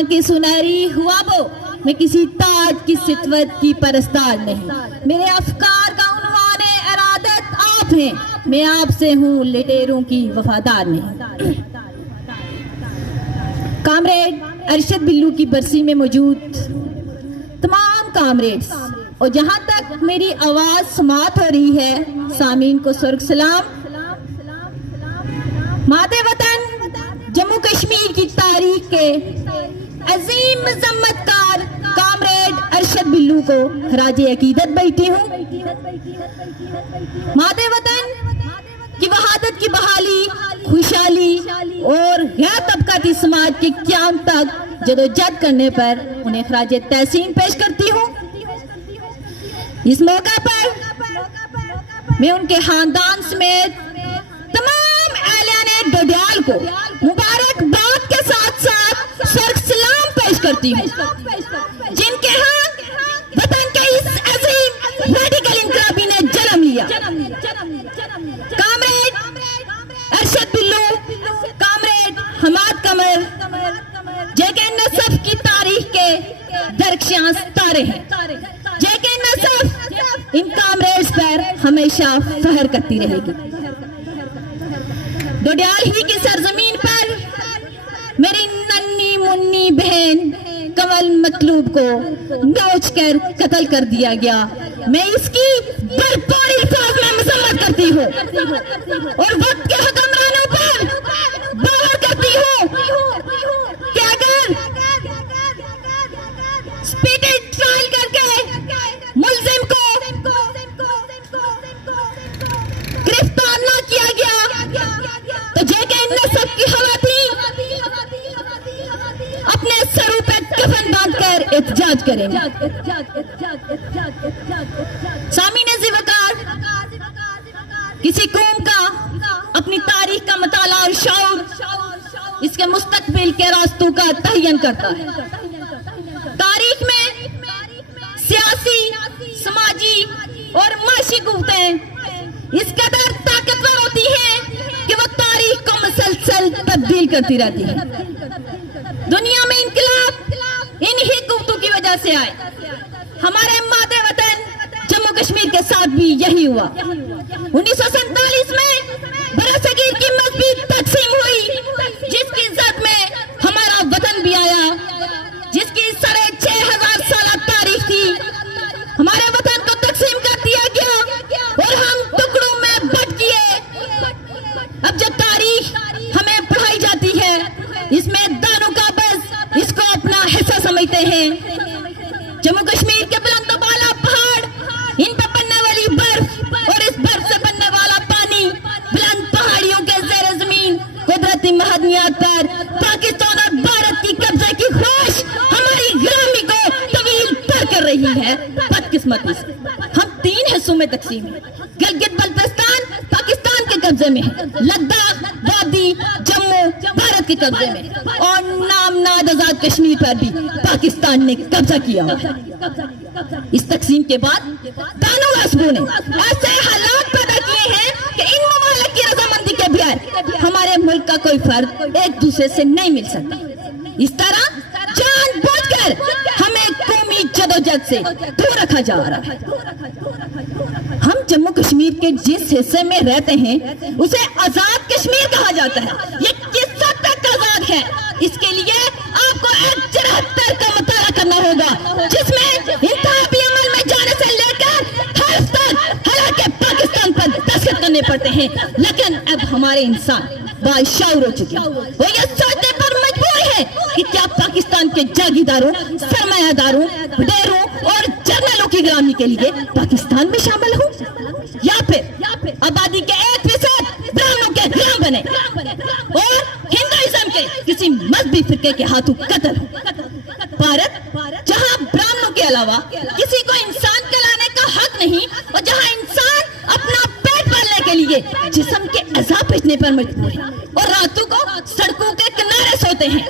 جہاں کی سنہری خوابوں میں کسی تاج کی ستوت کی پرستار نہیں. میرے افکار کا عنوان ارادت آپ ہیں, میں آپ سے ہوں لٹیروں کی وفادار نہیں. کامریڈ ارشد بلو کی برسی میں موجود تمام کامریڈز اور جہاں تک میری آواز سماعت ہو رہی ہے سامعین کو سرخ سلام. مادے وطن جموں کشمیر کی تاریخ کے عظیم مذمت کار کامریڈ ارشد بلو کو خراج عقیدت بیٹھی ہوں. مادے وطن کی وحدت کی بحالی, خوشحالی اور غیر طبقاتی سماج کے قیام تک جدوجہد کرنے پر انہیں خراج تحسین پیش کرتی ہوں. اس موقع پر میں ان کے خاندان سمیت تمام اہلیان ڈوڈیال کو مبارکباد کے ساتھ ساتھ سرخ سلام پیش کرتی ہوں, جن کے ہاں وطن کے اس عظیم ریڈیکل انقلابی نے جنم لیا. کامریڈ ارشد بلو, کامریڈ حماد قمر جے کے نصف کی تاریخ کے درخشاں ستارے ہیں. جے کے نصف ان کامریڈز پر ہمیشہ فخر کرتی رہے گی. ڈوڈیال ہی کی سرزمین پر میری ننھی منی بہن کمل مطلوب کو نوچ کر قتل کر دیا گیا. میں اس کی بھرپور الفاظ میں مذمت کرتی ہوں اور وقت کے حکمرانوں پر باور کرتی ہوں کہ اگر سپیڈ ٹرائل کر کے ملزم کو گرفتار نہ کیا گیا تو جے کے نصب کی خواتین اپنے سروں پہ کفن باندھ کر احتجاج کریں گے. سامعین ذی وقار, کسی قوم کا اپنی تاریخ کا مطالعہ اور شعور اس کے مستقبل کے راستوں کا تعین کرتا ہے. تاریخ میں سیاسی, سماجی اور معاشی قوتیں اس قدر طاقتور ہوتی ہیں کہ وہ تاریخ کو مسلسل تبدیل کرتی رہتی ہیں. دنیا میں انقلاب انہی قوتوں کی وجہ سے آئے. ہمارے مادے وطن جموں کشمیر کے ساتھ بھی یہی ہوا. 1947 میں برصغیر کی مذہبی تقسیم ہوئی, جس کی زد میں ہمارا وطن بھی آیا, جس کی 6,500 سالہ تاریخ تھی. ہمارے وطن کو تقسیم کر دیا گیا اور ہم ٹکڑوں میں بٹ گئے. اب جب تاریخ ہمیں پڑھائی جاتی ہے, اس میں دانوں کا بس اس کو اپنا حصہ سمجھتے ہیں. جموں کشمیر کے بلند و بالا پہاڑ, ان پر بننے والی برف اور اس برف سے بننے والا پانی, بلند پہاڑیوں کے زیر زمین قدرتی معدنیات پر پاکستان اور بھارت کی قبضے کی خواہش ہماری غلامی کو طویل پر کر رہی ہے. بدقسمتی سے ہم 3 حصوں میں تقسیم ہیں. گلگت بلتستان پاکستان کے قبضے میں ہے, لداخ, وادی جموں بھارت کے قبضے میں, اور نامناد آزاد کشمیر پر بھی پاکستان نے قبضہ کیا ہے. اس تقسیم کے بعد دانوں غصبوں نے ایسے حالات پیدا کیے ہیں کہ ان ممالک کی رضامندی کے بغیر ہمارے ملک کا کوئی فرد ایک دوسرے سے نہیں مل سکتا. اس طرح جان بوجھ کر ہمیں قومی جدوجہد سے دور رکھا جا رہا ہے. ہم جموں کشمیر کے جس حصے میں رہتے ہیں اسے آزاد کشمیر کہا جاتا ہے. یہ کس حد تک آزاد ہے, اس کے لیے آپ کو ایکٹ 74 کا مطالعہ کرنا ہوگا, جس میں انتخابی عمل میں جانے سے لے کر حرف تک حالانکہ پاکستان پر دستخط کرنے پڑتے ہیں. لیکن اب ہمارے انسان باشعور ہو چکے ہیں. وہ یہ سوچنے پر مجبور ہے کہ کیا پاکستان کے جاگیرداروں, سرمایہ داروں, ڈیروں اور جرنلوں کی غلامی کے لیے پاکستان میں شامل ہوں, یا پھر آبادی کے 1% برہمنوں کے غلام بنے اور ہندوازم کے کسی مذہبی فرقے کے ہاتھوں قتل ہو. بھارت جہاں برہمنوں کے علاوہ کسی کو انسان کہلانے کا حق نہیں, اور جہاں انسان اپنا پیٹ پالنے کے لیے جسم کے اعضاء بیچنے پر مجبور ہے اور راتوں کو سڑکوں کے کنارے سوتے ہیں,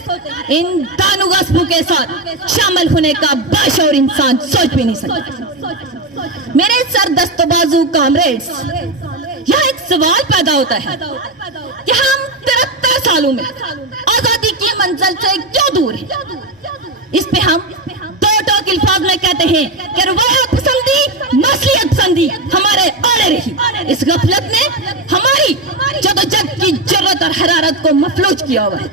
ان دانوں غصبوں کے ساتھ شامل ہونے کا باشعور انسان سوچ بھی نہیں سکتا. میرے سر دست و بازو کامریڈز, یہاں ایک سوال پیدا ہوتا ہے کہ ہم 73 سالوں میں آزادی کی منزل سے کیوں دور ہیں. کہتے ہیں کہ روایت پسندی نسلیت پسندی ہمارے آڑے رہی. اس غفلت نے ہماری جدوجہد کی جرت اور حرارت کو مفلوج کیا ہوا ہے.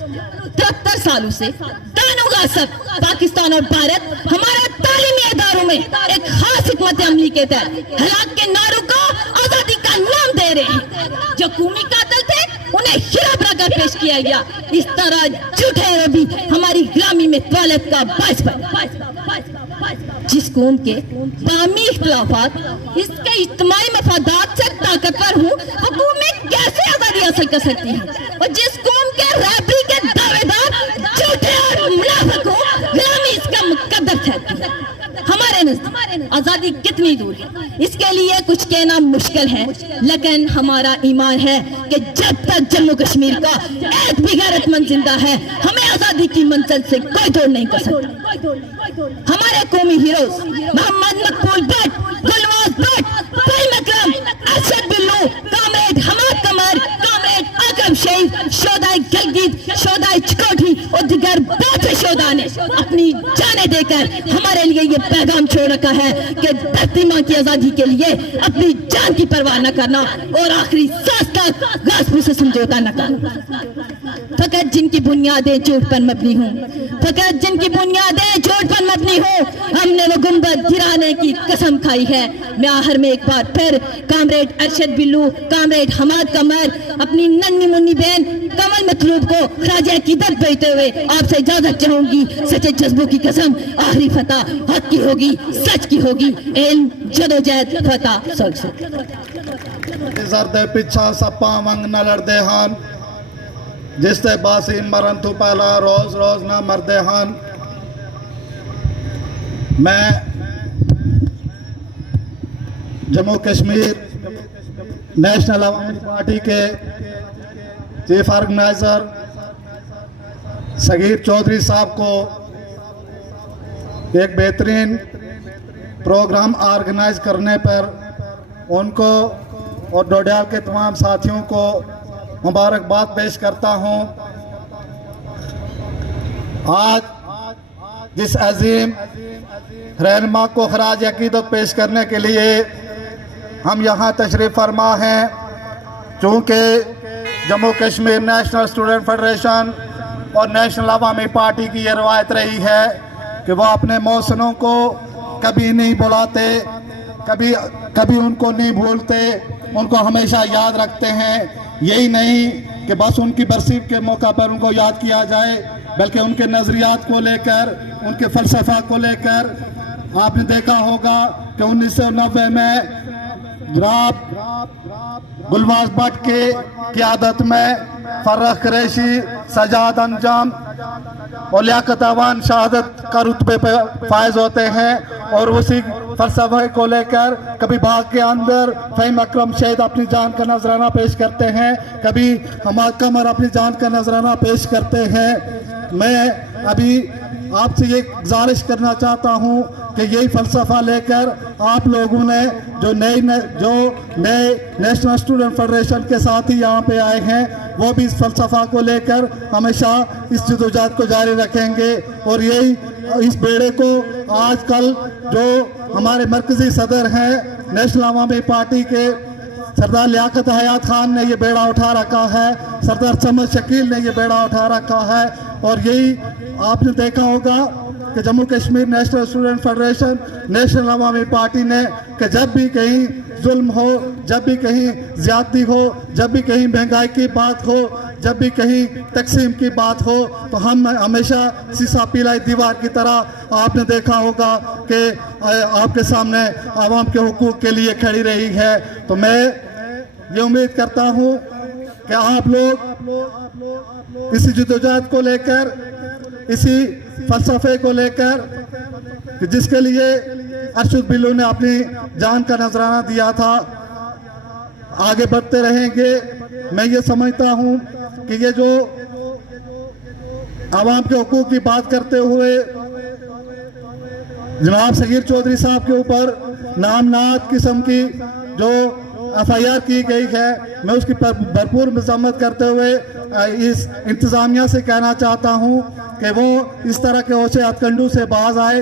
73 سالوں سے دانوں کا اثر پاکستان اور بھارت ہمارے تعلیمی اداروں میں ایک خاص حکمت عملی کے تحت ہلاک کے نعروں کو آزادی کا نام دے رہے ہیں. جو قومی قاتل تھے انہیں ہیرا بنا کر پیش کیا گیا. اس طرح جھوٹے ربی ہماری غلامی میں دولت کا باعث بنا. جس قوم کے باہمی اختلافات اس کے اجتماعی مفادات سے طاقتور ہوں وہ قومیں کیسے آزادی حاصل کر سکتی ہیں؟ اور جس قوم کے رہبری کے دعوے دار جھوٹے اور منافق ہوں غلامی اس کا مقدر ٹھہرتی ہے. ہمارے نزدیک آزادی کتنی دور ہے اس کے لیے کچھ کہنا مشکل ہے، لیکن ہمارا ایمان ہے کہ جب تک جموں کشمیر کا ایک بھی غیرت مند زندہ ہے ہمیں آزادی کی منزل سے کوئی دور نہیں کر سکتا. ہمارے قومی heroes Muhammad Maqbool Butt, Gulwaz Butt, Fahim Akram, Arshad Billu, comrade Hammad Qamar, comrade Akram شہید، شہدائے گلگت، شہدائے چکوٹھی اور دیگر بہت سے شہداء نے اپنی جانیں دے کر ہمارے لیے یہ پیغام چھوڑ رکھا ہے کہ دھرتی ماں کی آزادی کے لیے اپنی جان کی پرواہ نہ کرنا اور آخری سانس تک غصب سے سمجھوتا نہ کرنا. فقط جن کی بنیادیں جھوٹ پر مبنی ہوں، فقط جن کی بنیادیں جھوٹ پر مبنی ہوں، ہم نے وہ گنبد گرانے کی قسم کھائی ہے. میں آخر میں ایک بار پھر کامریڈ ارشد بلو، کامریڈ حماد قمر، اپنی ننھی منی بہن کمل مطلوب کو خراج عقیدت دیتے ہوئے آپ سے اجازت چاہوں گی. سچے جذبوں کی قسم، آخری فتح حق کی ہوگی، سچ کی ہوگی. علم جدوجہد فتح سوگ سے زرد پچھا سپا ونگ نہ لڑدے ہان، جس تے باسین مرن تو پہلا روز روز نہ مردے ہان. میں جموں کشمیر نیشنل عوامی پارٹی کے چیف آرگنائزر صغیر چودھری صاحب کو ایک بہترین پروگرام آرگنائز کرنے پر ان کو اور ڈوڈیال کے تمام ساتھیوں کو مبارکباد پیش کرتا ہوں. آج جس عظیم رہنما کو خراج عقیدت پیش کرنے کے لیے ہم یہاں تشریف فرما ہیں، چونکہ Jammu Kashmir national student federation اور نیشنل عوامی پارٹی کی یہ روایت رہی ہے کہ وہ اپنے محسنوں کو کبھی نہیں بلاتے، کبھی ان کو نہیں بھولتے، ان کو ہمیشہ یاد رکھتے ہیں. یہی نہیں کہ بس ان کی برسی کے موقع پر ان کو یاد کیا جائے، بلکہ ان کے نظریات کو لے کر، ان کے فلسفہ کو لے کر آپ نے دیکھا ہوگا کہ 1990 میں جناب گلواز بٹ کی قیادت میں فرخ قریشی، سجاد انجم اور لیاقت اوان شہادت کا رتبے پہ فائز ہوتے ہیں، اور اسی فلسفے کو لے کر کبھی باغ کے اندر فہیم اکرم شہید اپنی جان کا نذرانہ پیش کرتے ہیں، کبھی حماد قمر اپنی جان کا نذرانہ پیش کرتے ہیں. میں ابھی آپ سے یہ گزارش کرنا چاہتا ہوں کہ یہی فلسفہ لے کر آپ لوگوں نے جو نئے نیشنل اسٹوڈنٹ فیڈریشن کے ساتھ ہی یہاں پہ آئے ہیں، وہ بھی اس فلسفہ کو لے کر ہمیشہ اس جدوجہد کو جاری رکھیں گے. اور یہی اس بیڑے کو آج کل جو ہمارے مرکزی صدر ہیں نیشنل عوامی پارٹی کے سردار لیاقت حیات خان نے یہ بیڑا اٹھا رکھا ہے، سردار سمد شکیل نے یہ بیڑا اٹھا رکھا ہے. اور یہی آپ نے دیکھا ہوگا کہ Jammu Kashmir national student federation national عوامی پارٹی نے کہ جب بھی کہیں ظلم ہو، جب بھی کہیں زیادتی ہو، جب بھی کہیں مہنگائی کی بات ہو، جب بھی کہیں تقسیم کی بات ہو، تو ہم ہمیشہ سیسا پیلائی دیوار کی طرح آپ نے دیکھا ہوگا کہ آپ کے سامنے عوام کے حقوق کے لیے کھڑی رہی ہے. تو میں یہ امید کرتا ہوں کہ آپ لوگ اسی جدوجہد کو لے کر، اسی فلسفے کو لے کر کہ جس کے لیے ارشد بلو نے اپنی جان کا نذرانہ دیا تھا، آگے بڑھتے رہیں گے. میں یہ سمجھتا ہوں کہ یہ جو عوام کے حقوق کی بات کرتے ہوئے جناب صغیر چودھری صاحب کے اوپر نامناک قسم کی جو FIR کی گئی ہے، میں اس کی بھرپور مذمت کرتے ہوئے اس انتظامیہ سے کہنا چاہتا ہوں کہ وہ اس طرح کے ہوشے ہتھ کنڈو سے باز آئے